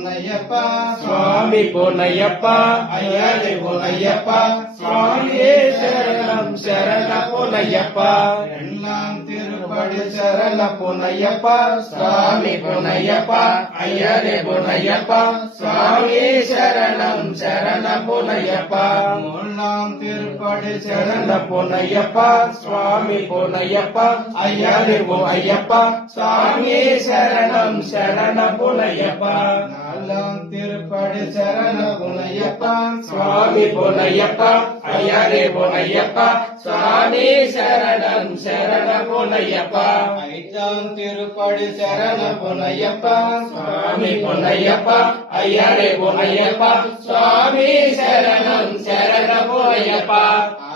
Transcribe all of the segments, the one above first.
பொன்னையப்பா சுவாமி பொன்னையப்பா ஐயாரே பொன்னையப்பா சுவாமியே சரணம் சரண பொன்னையப்பா எல்லாம் திருப்படி சரண பொன்னையப்பா சுவாமி பொன்னையப்பா ஐயரே பொன்னையப்பா சுவாமி சரணம் சரண பொன்னையப்பா முல்லாம் திருப்படி சரண பொன்னையப்பா சுவாமி பொன்னையப்பா ஐயரே ஐயப்பா சுவாமி சரணம் சரண பொன்னையப்பா நாலாம் திருப்படி சரண பொன்னையப்பா சுவாமி பொன்னையப்பா ஐயரே பொன்னையப்பா சுவாமி சரணம் சரண பொன்னையப்பா ஐந்தாம் திருப்படி சரண பொன்னையப்பா சுவாமி பொன்னையப்பா ஐயரே பொன்னையப்பா சுவாமி சரணம் சரண பொன்னையப்பா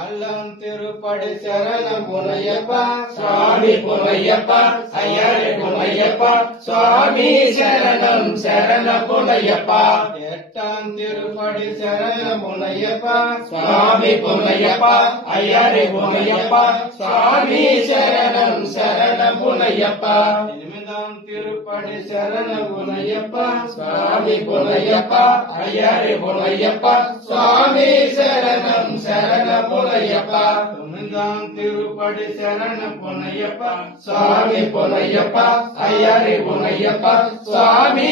ஆலாம் திருப்படி சரண பொன்னையப்பா சுவாமி பொன்னையப்பா ஐயரே பொன்னையப்பா சுவாமி சரணம் சரண பொன்னையப்பா எட்டாம் திருப்படி சரண பொன்னையப்பா சுவாமி பொன்னையப்பா ஐயரே பொன்னையப்பா சுவாமி சரணம் சரண பொன்னையப்பா எனிமிதாம் திருப்படி சரண பொன்னையப்பா சுவாமி பொன்னையப்பா ஐயரே பொன்னையப்பா சுவாமி சரணம் சரண பொன்னையப்பா தொண்ணூதாம் திருப்படி சரண பொன்னையப்பா சுவாமி பொன்னையப்பா ஐயரே பொன்னையப்பா சுவாமி